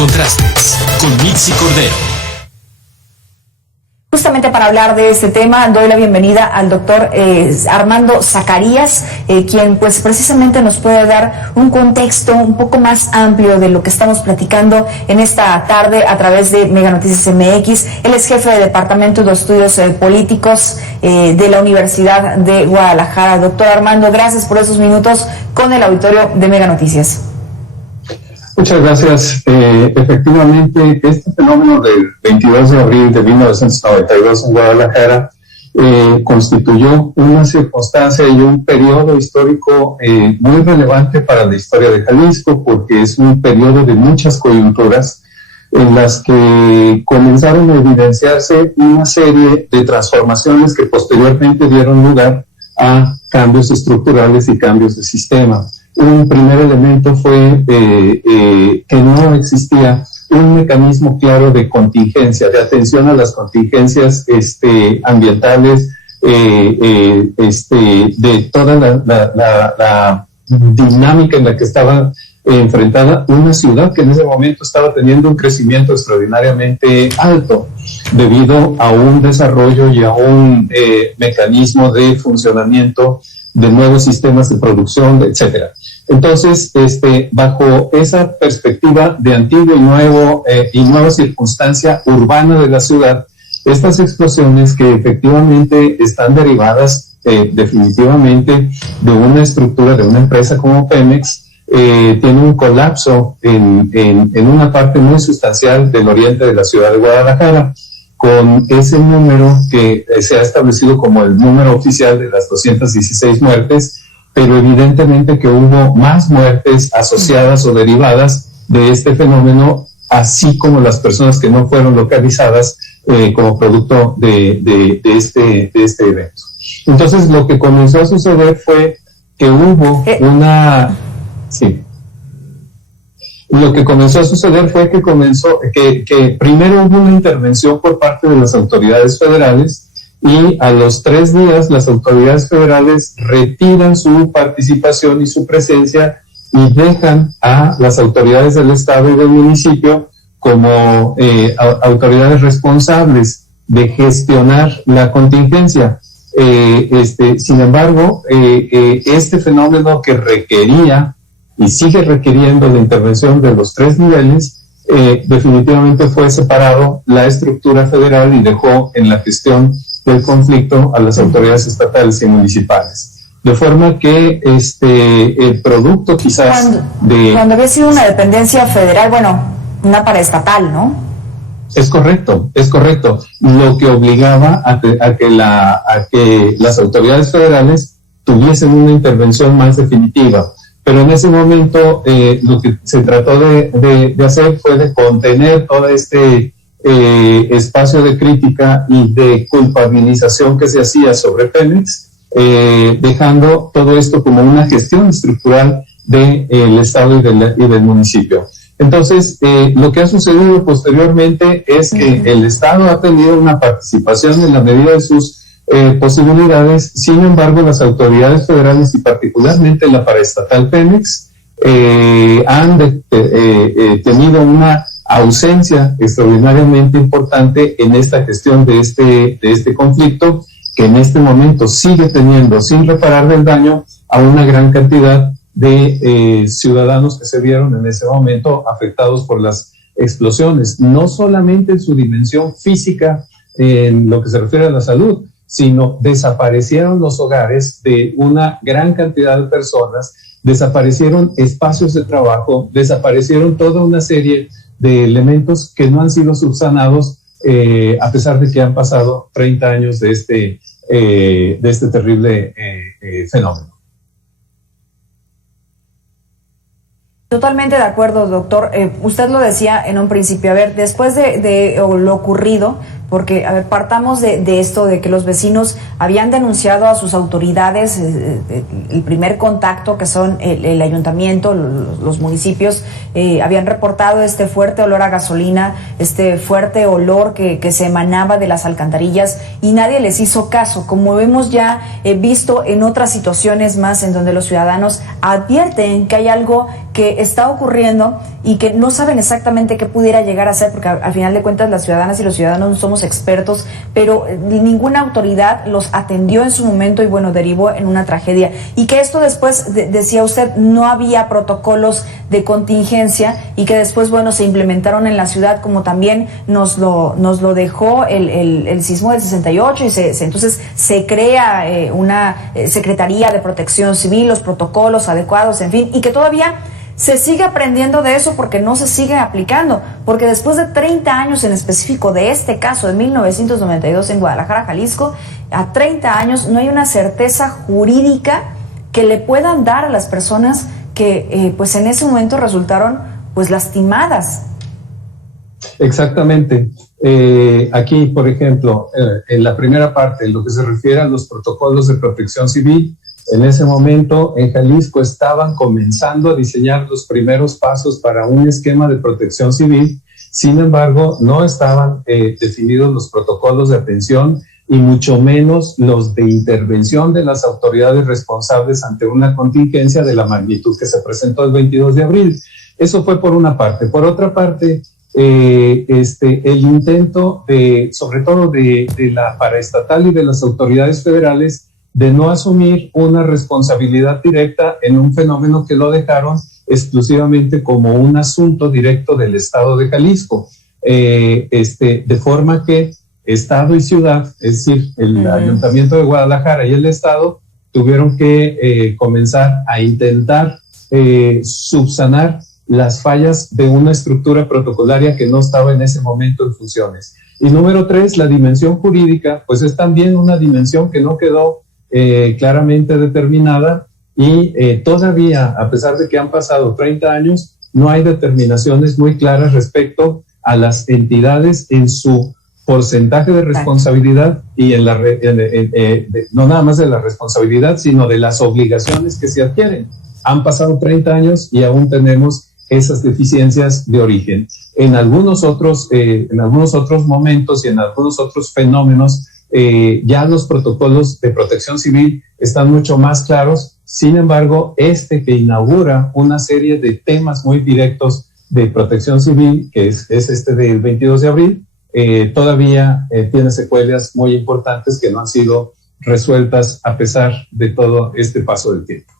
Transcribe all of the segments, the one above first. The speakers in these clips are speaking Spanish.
contrastes, con Mitzi Cordero. Justamente para hablar de este tema, doy la bienvenida al doctor Armando Zacarías, quien pues precisamente nos puede dar un contexto un poco más amplio de lo que estamos platicando en esta tarde a través de Mega Noticias MX. Él es jefe de Departamento de Estudios Políticos de la Universidad de Guadalajara. Doctor Armando, gracias por esos minutos con el auditorio de Mega Noticias. Muchas gracias. Efectivamente, este fenómeno del 22 de abril de 1992 en Guadalajara constituyó una circunstancia y un periodo histórico muy relevante para la historia de Jalisco, porque es un periodo de muchas coyunturas en las que comenzaron a evidenciarse una serie de transformaciones que posteriormente dieron lugar a cambios estructurales y cambios de sistema. Un primer elemento fue que no existía un mecanismo claro de contingencia, de atención a las contingencias ambientales, de toda la dinámica en la que estaba enfrentada una ciudad que en ese momento estaba teniendo un crecimiento extraordinariamente alto debido a un desarrollo y a un mecanismo de funcionamiento de nuevos sistemas de producción, etcétera. Entonces, bajo esa perspectiva de antiguo y nueva circunstancia urbana de la ciudad, estas explosiones que efectivamente están derivadas definitivamente de una estructura de una empresa como Pemex, tiene un colapso en una parte muy sustancial del oriente de la ciudad de Guadalajara, con ese número que se ha establecido como el número oficial de las 216 muertes, pero evidentemente que hubo más muertes asociadas o derivadas de este fenómeno, así como las personas que no fueron localizadas como producto de este evento. Entonces, lo que comenzó a suceder fue que hubo una... Sí. Lo que comenzó a suceder fue que primero hubo una intervención por parte de las autoridades federales, y a los 3 días las autoridades federales retiran su participación y su presencia y dejan a las autoridades del estado y del municipio como autoridades responsables de gestionar la contingencia. Sin embargo, este fenómeno que requería y sigue requiriendo la intervención de los 3 niveles, definitivamente fue separado la estructura federal y dejó en la gestión del conflicto a las autoridades estatales y municipales. De forma que el producto quizás cuando había sido una dependencia federal, una paraestatal, ¿no? Es correcto. Lo que obligaba a que las autoridades federales tuviesen una intervención más definitiva. Pero en ese momento lo que se trató de hacer fue de contener todo este espacio de crítica y de culpabilización que se hacía sobre Pemex, dejando todo esto como una gestión estructural del Estado y del municipio. Entonces, lo que ha sucedido posteriormente es que el Estado ha tenido una participación en la medida de sus posibilidades. Sin embargo, las autoridades federales y particularmente la paraestatal Pemex han tenido una ausencia extraordinariamente importante en esta gestión de este conflicto, que en este momento sigue teniendo, sin reparar del daño, a una gran cantidad de ciudadanos que se vieron en ese momento afectados por las explosiones, no solamente en su dimensión física en lo que se refiere a la salud, sino desaparecieron los hogares de una gran cantidad de personas, desaparecieron espacios de trabajo, desaparecieron toda una serie de elementos que no han sido subsanados a pesar de que han pasado 30 años de este terrible fenómeno. Totalmente de acuerdo, doctor. Usted lo decía en un principio. A ver, después de lo ocurrido, porque, a ver, partamos de esto, de que los vecinos habían denunciado a sus autoridades el primer contacto, que son el ayuntamiento, los municipios, habían reportado este fuerte olor a gasolina, este fuerte olor que se emanaba de las alcantarillas, y nadie les hizo caso, como hemos ya visto en otras situaciones más en donde los ciudadanos advierten que hay algo que está ocurriendo y que no saben exactamente qué pudiera llegar a ser, porque al final de cuentas las ciudadanas y los ciudadanos no somos expertos, pero ninguna autoridad los atendió en su momento y bueno, derivó en una tragedia. Y que esto después, decía usted, no había protocolos de contingencia y que después, bueno, se implementaron en la ciudad, como también nos lo dejó el sismo del 68 y entonces se crea una Secretaría de Protección Civil, los protocolos adecuados, en fin, y que todavía se sigue aprendiendo de eso porque no se sigue aplicando, porque después de 30 años en específico de este caso de 1992 en Guadalajara, Jalisco, a 30 años no hay una certeza jurídica que le puedan dar a las personas que pues en ese momento resultaron pues lastimadas. Exactamente. Aquí, por ejemplo, en la primera parte, en lo que se refiere a los protocolos de protección civil, en ese momento en Jalisco estaban comenzando a diseñar los primeros pasos para un esquema de protección civil. Sin embargo, no estaban definidos los protocolos de atención y mucho menos los de intervención de las autoridades responsables ante una contingencia de la magnitud que se presentó el 22 de abril. Eso fue por una parte. Por otra parte, el intento sobre todo de la paraestatal y de las autoridades federales de no asumir una responsabilidad directa en un fenómeno que lo dejaron exclusivamente como un asunto directo del Estado de Jalisco, de forma que Estado y ciudad, es decir, el Ayuntamiento de Guadalajara y el Estado tuvieron que comenzar a intentar subsanar las fallas de una estructura protocolaria que no estaba en ese momento en funciones. Y número 3, la dimensión jurídica, pues es también una dimensión que no quedó claramente determinada y todavía, a pesar de que han pasado 30 años, no hay determinaciones muy claras respecto a las entidades en su porcentaje de responsabilidad y en no nada más de la responsabilidad, sino de las obligaciones que se adquieren. Han pasado 30 años y aún tenemos esas deficiencias de origen. En algunos otros momentos y en algunos otros fenómenos, ya los protocolos de protección civil están mucho más claros. Sin embargo, que inaugura una serie de temas muy directos de protección civil, que es del 22 de abril, todavía tiene secuelas muy importantes que no han sido resueltas a pesar de todo este paso del tiempo.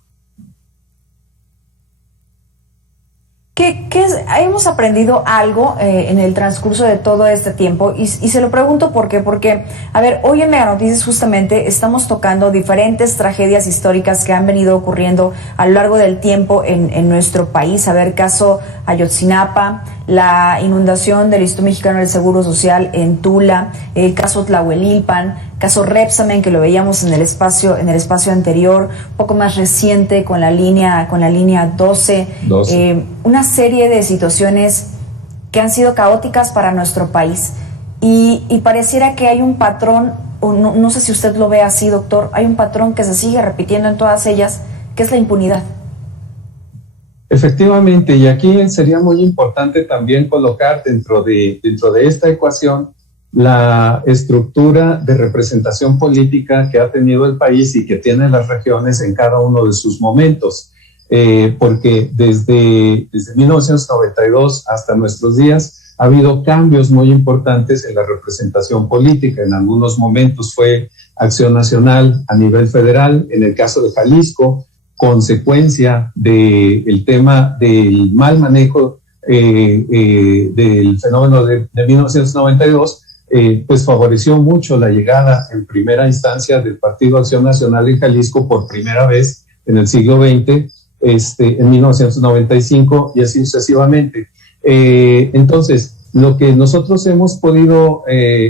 Hemos aprendido algo en el transcurso de todo este tiempo y se lo pregunto porque, a ver, hoy en Mega Noticias justamente estamos tocando diferentes tragedias históricas que han venido ocurriendo a lo largo del tiempo en nuestro país. A ver, caso Ayotzinapa, la inundación del Instituto Mexicano del Seguro Social en Tula, el caso Tlahuelilpan, caso Repsamen, que lo veíamos en el espacio anterior, un poco más reciente con la línea 12. Una serie de situaciones que han sido caóticas para nuestro país y pareciera que hay un patrón, o no sé si usted lo ve así, doctor, hay un patrón que se sigue repitiendo en todas ellas, que es la impunidad. Efectivamente, y aquí sería muy importante también colocar dentro de esta ecuación la estructura de representación política que ha tenido el país y que tienen las regiones en cada uno de sus momentos, porque desde 1992 hasta nuestros días ha habido cambios muy importantes en la representación política. En algunos momentos fue Acción Nacional a nivel federal, en el caso de Jalisco, consecuencia del tema del mal manejo del fenómeno de 1992, pues favoreció mucho la llegada en primera instancia del Partido Acción Nacional en Jalisco por primera vez en el siglo XX, en 1995 y así sucesivamente. Entonces, lo que nosotros hemos podido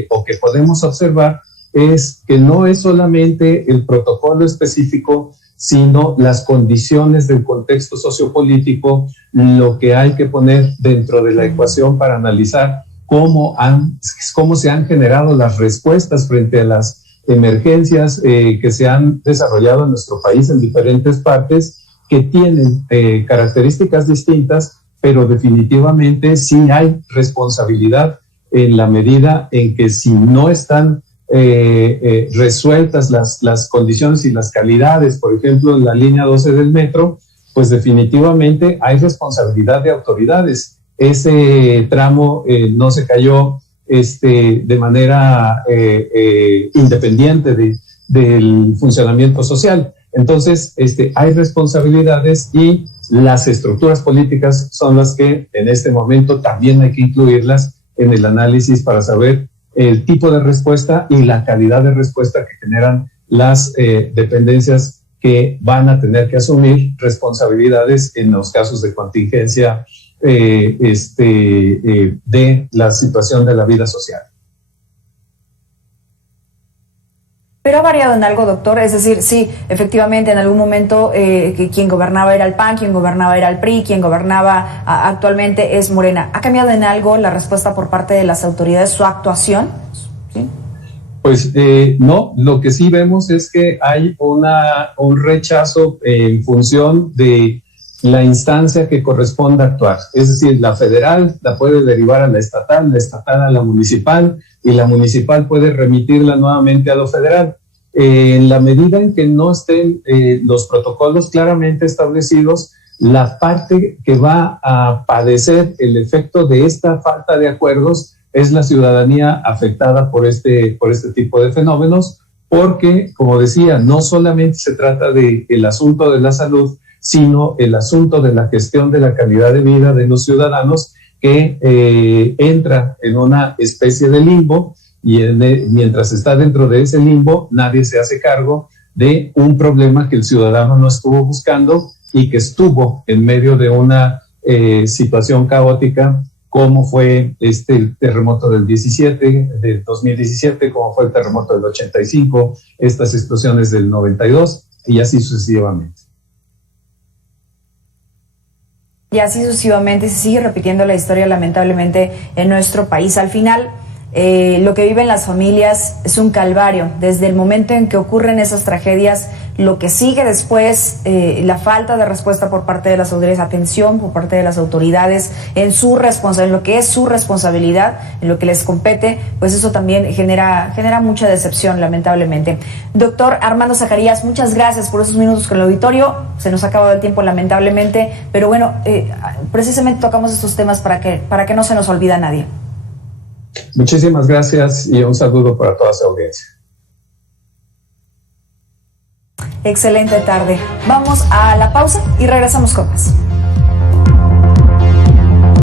o que podemos observar es que no es solamente el protocolo específico, sino las condiciones del contexto sociopolítico, lo que hay que poner dentro de la ecuación para analizar cómo se han generado las respuestas frente a las emergencias que se han desarrollado en nuestro país en diferentes partes, que tienen características distintas, pero definitivamente sí hay responsabilidad en la medida en que si no están resueltas las condiciones y las calidades, por ejemplo, en la línea 12 del metro, pues definitivamente hay responsabilidad de autoridades. Ese tramo no se cayó de manera independiente del funcionamiento social. Entonces, hay responsabilidades y las estructuras políticas son las que en este momento también hay que incluirlas en el análisis para saber el tipo de respuesta y la calidad de respuesta que generan las dependencias que van a tener que asumir responsabilidades en los casos de contingencia de la situación de la vida social. Pero ha variado en algo, doctor, es decir, sí, efectivamente en algún momento quien gobernaba era el PAN, quien gobernaba era el PRI, quien gobernaba actualmente es Morena. ¿Ha cambiado en algo la respuesta por parte de las autoridades, su actuación? ¿Sí? Pues no, lo que sí vemos es que hay un rechazo en función de la instancia que corresponde actuar. Es decir, la federal la puede derivar a la estatal a la municipal, y la municipal puede remitirla nuevamente a lo federal. En la medida en que no estén los protocolos claramente establecidos, la parte que va a padecer el efecto de esta falta de acuerdos es la ciudadanía afectada por este tipo de fenómenos, porque, como decía, no solamente se trata del asunto de la salud, sino el asunto de la gestión de la calidad de vida de los ciudadanos, que entra en una especie de limbo, y mientras está dentro de ese limbo, nadie se hace cargo de un problema que el ciudadano no estuvo buscando y que estuvo en medio de una situación caótica, como fue el terremoto del 2017, como fue el terremoto del 85, estas explosiones del 92 y así sucesivamente. Y así sucesivamente se sigue repitiendo la historia, lamentablemente, en nuestro país. Al final, lo que viven las familias es un calvario. Desde el momento en que ocurren esas tragedias, lo que sigue después, la falta de respuesta por parte de las autoridades, atención por parte de las autoridades en lo que es su responsabilidad, en lo que les compete, pues eso también genera mucha decepción, lamentablemente. Doctor Armando Zacarías, muchas gracias por esos minutos con el auditorio. Se nos ha acabado el tiempo, lamentablemente, pero bueno, precisamente tocamos estos temas para que no se nos olvida a nadie. Muchísimas gracias y un saludo para toda su audiencia. Excelente tarde. Vamos a la pausa y regresamos con más.